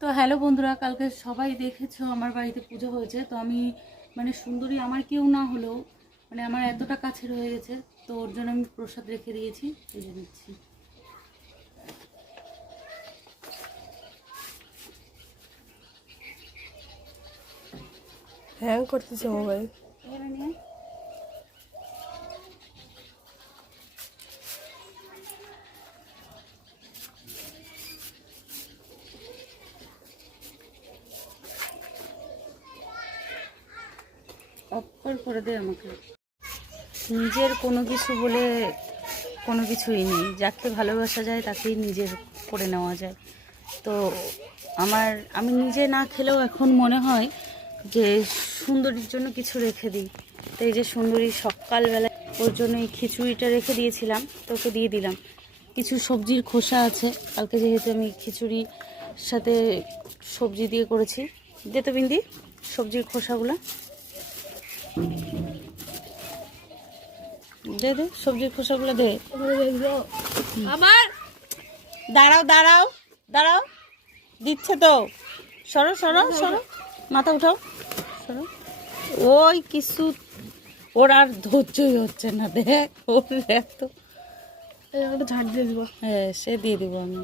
তো হ্যালো বন্ধুরা, কালকে সবাই দেখেছো আমার বাড়িতে পুজো হয়েছে। তো আমি সুন্দরী আমার কেউ না হলেও আমার এতটা কাছের হয়ে গেছে, তো ওর জন্য আমি প্রসাদ রেখে দিয়েছি, এই যে দিচ্ছি। হ্যাং করতেছে মোবাইল। অফার করে দে আমাকে। নিজের কোনো কিছু বলে কোনো কিছুই নেই, যাকে ভালোবাসা যায় তাকেই নিজের করে নেওয়া যায়। তো আমি নিজে না খেলেও এখন মনে হয় যে সুন্দরীর জন্য কিছু রেখে দিই। তো এই যে সুন্দরী সকালবেলা ওর জন্য এই খিচুড়িটা রেখে দিয়েছিলাম, তোকে দিয়ে দিলাম। কিছু সবজির খোসা আছে, কালকে যেহেতু আমি খিচুড়ির সাথে সবজি দিয়ে করেছি। দে তো বিন্দি সবজির খোসাগুলো দে, দে সবজির খোসাগুলো দে। আবার দাঁড়াও দাঁড়াও দাঁড়াও, দিচ্ছে তো। সরো সরো সরো, মাথা উঠাও, সরো। ওই কিছু ওর আর ধৈর্যই হচ্ছে না, দেখ ওর এত। ঝাড় দিয়ে দিব। হ্যাঁ সে দিয়ে দিব আমি।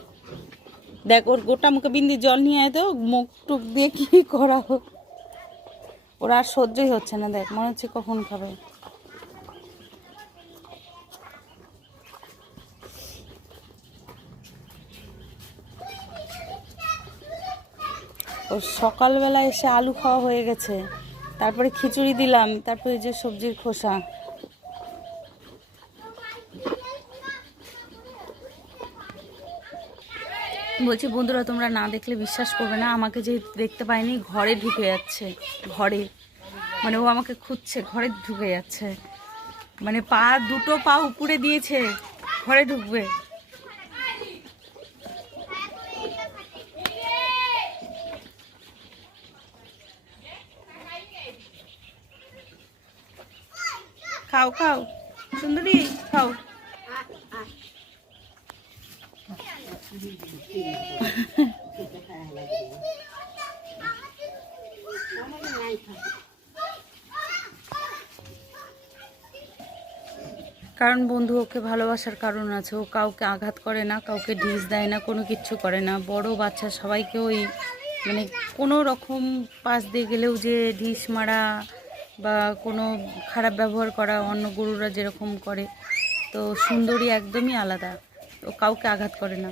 দেখ ওর গোটা মুখে বিন্দি জল নিয়ে আয় তো, মুখ টুক দিয়ে কি করা হোক। ওর আর সহ্যই হচ্ছে না, দেখ মনে হচ্ছে কখন খাবে। ও সকালবেলা এসে আলু খাওয়া হয়ে গেছে, তারপরে খিচুড়ি দিলাম, তারপরে যে সবজির খোসা। বলছি বন্ধুরা, তোমরা না দেখলে বিশ্বাস করবে না, আমাকে যে দেখতে পায়নি ঘরে ঢুকে যাচ্ছে। ঘরে ও আমাকে খুঁজছে, ঘরে ঢুকে যাচ্ছে। দুটো পা উপরে দিয়েছে, ঘরে ঢুকবে। খাও খাও সুন্দরী, খাও। কারণ বন্ধু, ওকে ভালোবাসার কারণ আছে। ও কাউকে আঘাত করে না, কাউকে ঢিস দেয় না, কোনো কিচ্ছু করে না। বড় বাচ্চা সবাইকে ওই কোনো রকম পাশ দিয়ে গেলেও যে ঢিস মারা বা কোনো খারাপ ব্যবহার করা অন্য গরুরা যেরকম করে, তো সুন্দরী একদমই আলাদা। ও কাউকে আঘাত করে না।